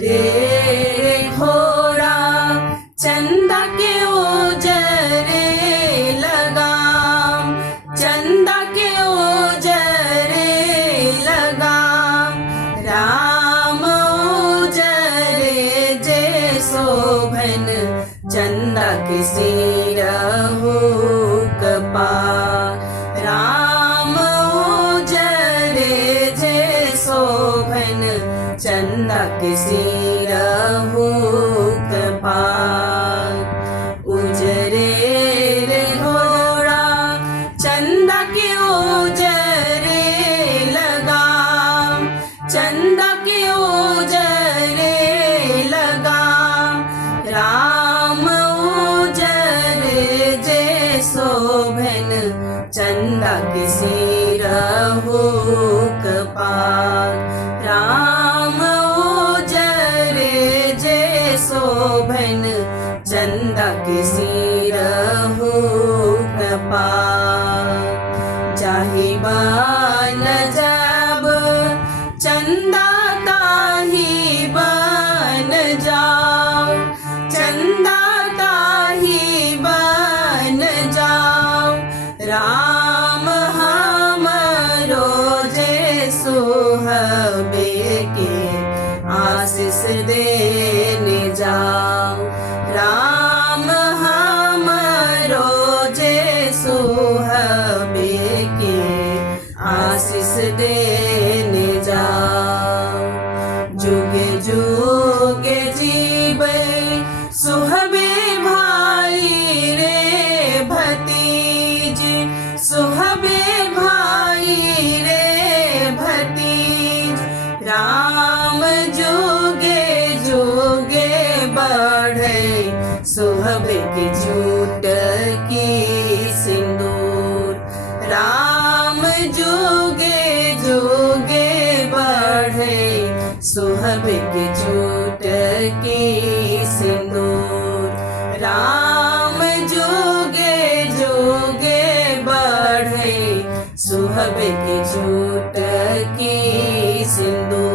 रे घोड़ा चंदा के ओजरे लगाम, चंदा के ओजरे लगाम। राम ओजरे जे शोभन चंदा के सिरहु कपार। राम ओजरे जे शोभन चंदा के सिरहु कपार। उजरे रे घोड़ा चंदा के ओजरे लगाम, चंदा के ओजरे लगाम। राम ओजरे जे शोभन चंदा के सिरहु कपार। राम ओजरे जे शोभन चंदा के सिरहु कपार। जाहि बन जब चंदा ताहि बन जाओ, चंदा ताहि बन जाओ। राम हमरो जे सोहबे के आशीष देने जाओ। राम हमरो जे सोहबे के आशीष देने जाओ। जुगे जुगे जीवे सुहबे भाई रे भतीज, सुहबे भाई रे भतीज। राम जुगे जुगे बढ़े सुहबे के झूठ की सिंदूर। राम जुगे जुगे बढ़े सुहबे के झूठ की सिंदूर। राम जुगे जुगे बढ़े सुहबे के झूठ की सिंदूर।